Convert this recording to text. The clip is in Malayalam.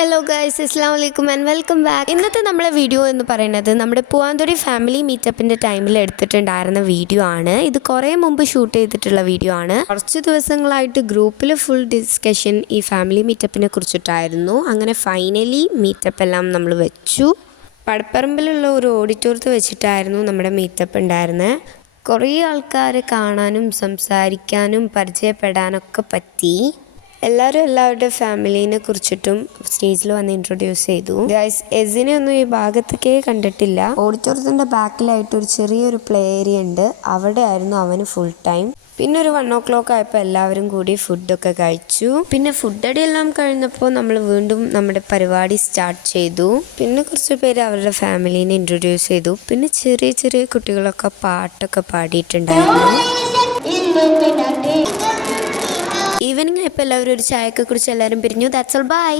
ഹലോ ഗൈസ്, അസ്സലാമു അലൈക്കും ആൻഡ് വെൽക്കം ബാക്ക്. ഇന്നത്തെ നമ്മളെ വീഡിയോ എന്ന് പറയുന്നത് നമ്മുടെ പൂവാന്തുടി ഫാമിലി മീറ്റപ്പിൻ്റെ ടൈമിൽ എടുത്തിട്ടുണ്ടായിരുന്ന വീഡിയോ ആണ്. ഇത് കുറേ മുമ്പ് ഷൂട്ട് ചെയ്തിട്ടുള്ള വീഡിയോ ആണ്. കുറച്ച് ദിവസങ്ങളായിട്ട് ഗ്രൂപ്പിൽ ഫുൾ ഡിസ്കഷൻ ഈ ഫാമിലി മീറ്റപ്പിനെ കുറിച്ചിട്ടായിരുന്നു. അങ്ങനെ ഫൈനലി മീറ്റപ്പ് എല്ലാം നമ്മൾ വെച്ചു. പടപ്പറമ്പിലുള്ള ഒരു ഓഡിറ്റോറിയത്തിൽ വെച്ചിട്ടായിരുന്നു നമ്മുടെ മീറ്റപ്പ് ഉണ്ടായിരുന്നത്. കുറേ ആൾക്കാരെ കാണാനും സംസാരിക്കാനും പരിചയപ്പെടാനൊക്കെ പറ്റി. എല്ലാവരും എല്ലാവരുടെ ഫാമിലീനെ കുറിച്ചിട്ടും സ്റ്റേജിൽ വന്ന് ഇൻട്രൊഡ്യൂസ് ചെയ്തു. ഗൈസ്, എസിനെ ഒന്നും ഈ ഭാഗത്തേക്കേ കണ്ടിട്ടില്ല. ഓഡിറ്റോറിയത്തിൻ്റെ ബാക്കിലായിട്ട് ഒരു ചെറിയൊരു പ്ലേ ഏരിയ ഉണ്ട്, അവിടെ ആയിരുന്നു അവന് ഫുൾ ടൈം. പിന്നെ ഒരു 1 o'clock ആയപ്പോൾ എല്ലാവരും കൂടി ഫുഡൊക്കെ കഴിച്ചു. പിന്നെ ഫുഡ് അടിയെല്ലാം കഴിഞ്ഞപ്പോൾ നമ്മൾ വീണ്ടും നമ്മുടെ പരിപാടി സ്റ്റാർട്ട് ചെയ്തു. പിന്നെ കുറച്ച് പേര് അവരുടെ ഫാമിലീനെ ഇൻട്രൊഡ്യൂസ് ചെയ്തു. പിന്നെ ചെറിയ ചെറിയ കുട്ടികളൊക്കെ പാട്ടൊക്കെ പാടിയിട്ടുണ്ടായിരുന്നു. ഈവനിങ് ആയപ്പോൾ എല്ലാവരും ഒരു ചായയൊക്കെ കുറിച്ച് എല്ലാവരും പിരിഞ്ഞു. That's all, by.